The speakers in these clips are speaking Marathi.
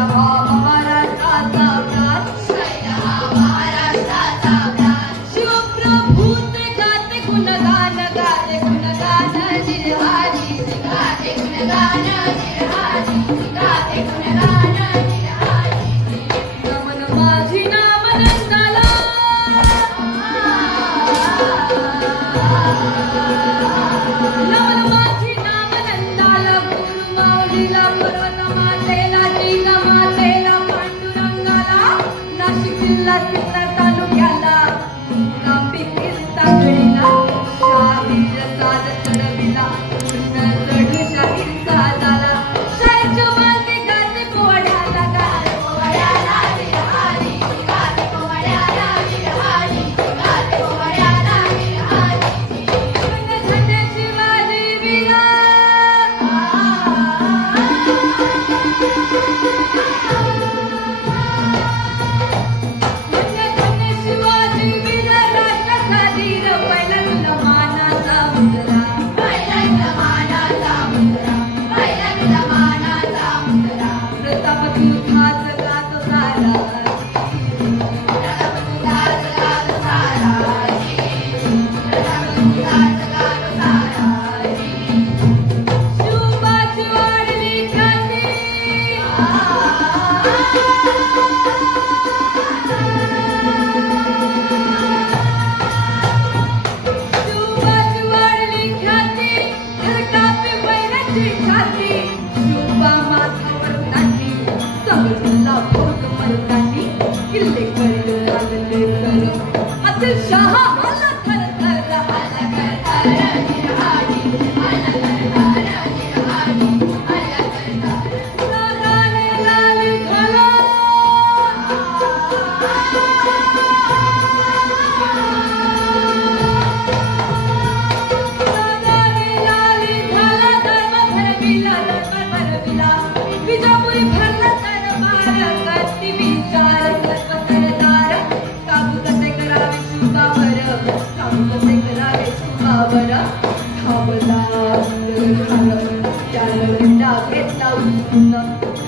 हा महाराष्ट्राचा प्राण, शैल हा महाराष्ट्राचा प्राण. शिवप्रभूचे गाते गुणगान, गाते गुणगान गिरहारी, गाते गुणगान गिरहारी, गाते गुणगान गिरहारी. नमन माझी नाम नंदाला, नमन माझी नाम नंदाला. गुरु माऊलीला, पर्वत मातेला, टीका मातेला, पांडुरंगाला. नाशिक जिल्हा सिन्नर तालुक्याला, कापी तीर्थाकडीला, शाहीर साज चढविला, पूर्ण चढी शाहीर साजाला. शाहीरच्या मागे गाते पोवाड्याला, गाते पोवाड्याला गिरहारी, गाते पोवाड्याला गिरहारी, गाते पोवाड्याला गिरहारी. धन्य शिवाजी वीरा, धन्य शिवाजी वीर, राष्ट्राचा धीर. पहिला तुला मानाचा मुजरा, पहिला तुला मानाचा मुजरा, पहिला तुला मानाचा मुजरा. प्रताप तुझाच गातो सारा, प्रताप तुझाच गातो सारा, प्रताप तुझाच गातो सारा. शिवबाची वाढली ख्याती, शिवबाची वाढली ख्याती, घरटापी बैलाची छाती. शिवबा माथावर नाटी, समजला भोग मर्दानी. किल्ले करील चालले सर, आदिलशाह आला थरथर, आला थरथर गिरहारी, आला थरथर गिरहारी, आला थरथर. रागाने लाली घाला, रागाने लाली घाला. धर्म भरविला, धर्म भरविला. विजापुरी भरला दरबार, करती विचार सर्व सरदार. काबू कसे करावे सुखावर, काबू कसे करावे सुखावर. थांबला अंतर झालं, त्यानं विंडा घेतला उचलून.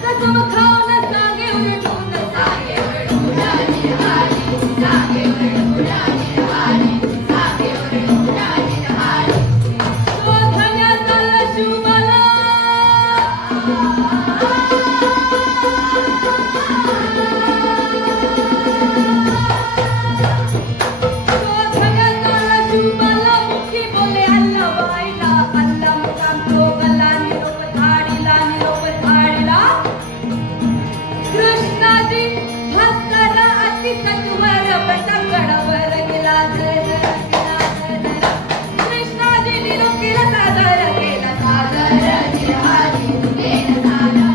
कसम खाऊन सांगे उलटून, सांगे उलटून गिरहारी, सांगे उलटून गिरहारी, सांगे उलटून गिरहारी. शोधण्यात आलं शिवबाला, शोधण्यात आलं शिवबाला. मुखी बोले अल्लाबाईला, अल्ला मुकाम जोगला, निरोप धाडीला, निरोप धाडीला. कृष्णाजी भास्कर अति सत्वर, प्रतापगडावर गेला जर गेला जर. कृष्णाजी निरोप केला सादर, केला सादर गिरहारी, केला सादर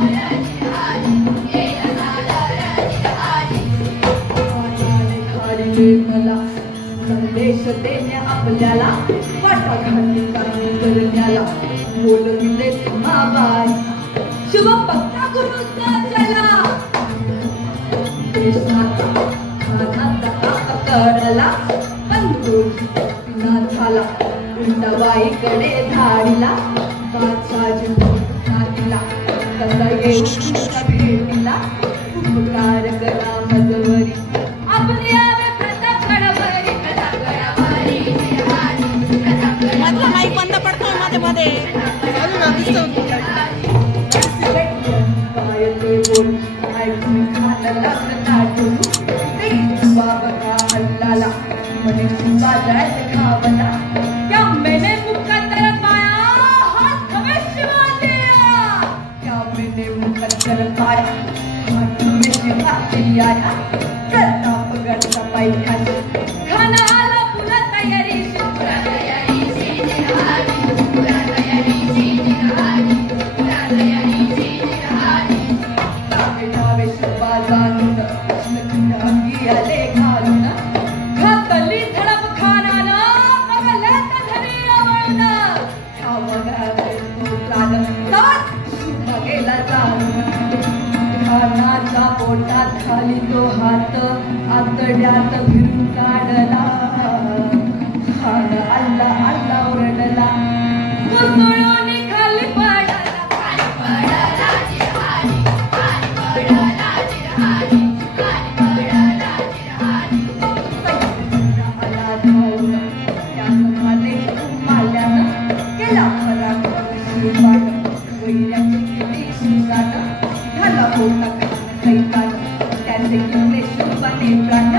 गिरहारी, केला सादर गिरहारी. वाटाने खाडीले मला, संदेश देण्या आपल्याला. वाटा घाली काही करण्याला, बोलविले तुम्हाबाई. शिवभक्ता गुरुचा चला, देशाचा खानाचा करला. बंधू झाला, उंटाबाईकडे धाडीला. बादशाजी दिला, कसा येऊ तुमच्या भेटीला. उपकार करा मजवरी, आपली यावे प्रतापगडावरी, प्रतापगडावरी गिरहारी, प्रतापगडावरी. माईक बंद पडतोय मध्ये मध्ये. काय ते बोल ऐकून खानाला नाटून. बाबा का हल्लाला, म्हणे शिवा जायचं खावला. क्या मैंने मुकद्दर पाया, हाथ हमें शिवा दिया. क्या मैंने मुकद्दर पाया, हाथ हमें शिवा दिया. प्रतापगडचा पायखाना, खाना आला पुन्हा तयारीची, पुन्हा तयारीची गिरहारी, पुन्हा तयारीची गिरहारी, पुन्हा तयारीची गिरहारी. डावे डावे शिवा जाणून, अंगी आले घालून. घातली झडप खानानं, बघल्यात घरी आवळून. खावगावे पोटानं, तवाच शिवा गेला जाऊन. खानाच्या पोटात खाली तो हात, आतड्यात फिरून काढला. खान अल्ला अल्ला ओरडला, कोसळून खाली पडला, खाली पडला गिरहारी, खाली पडला. होता सैतान त्याचे केले शुभाने प्राण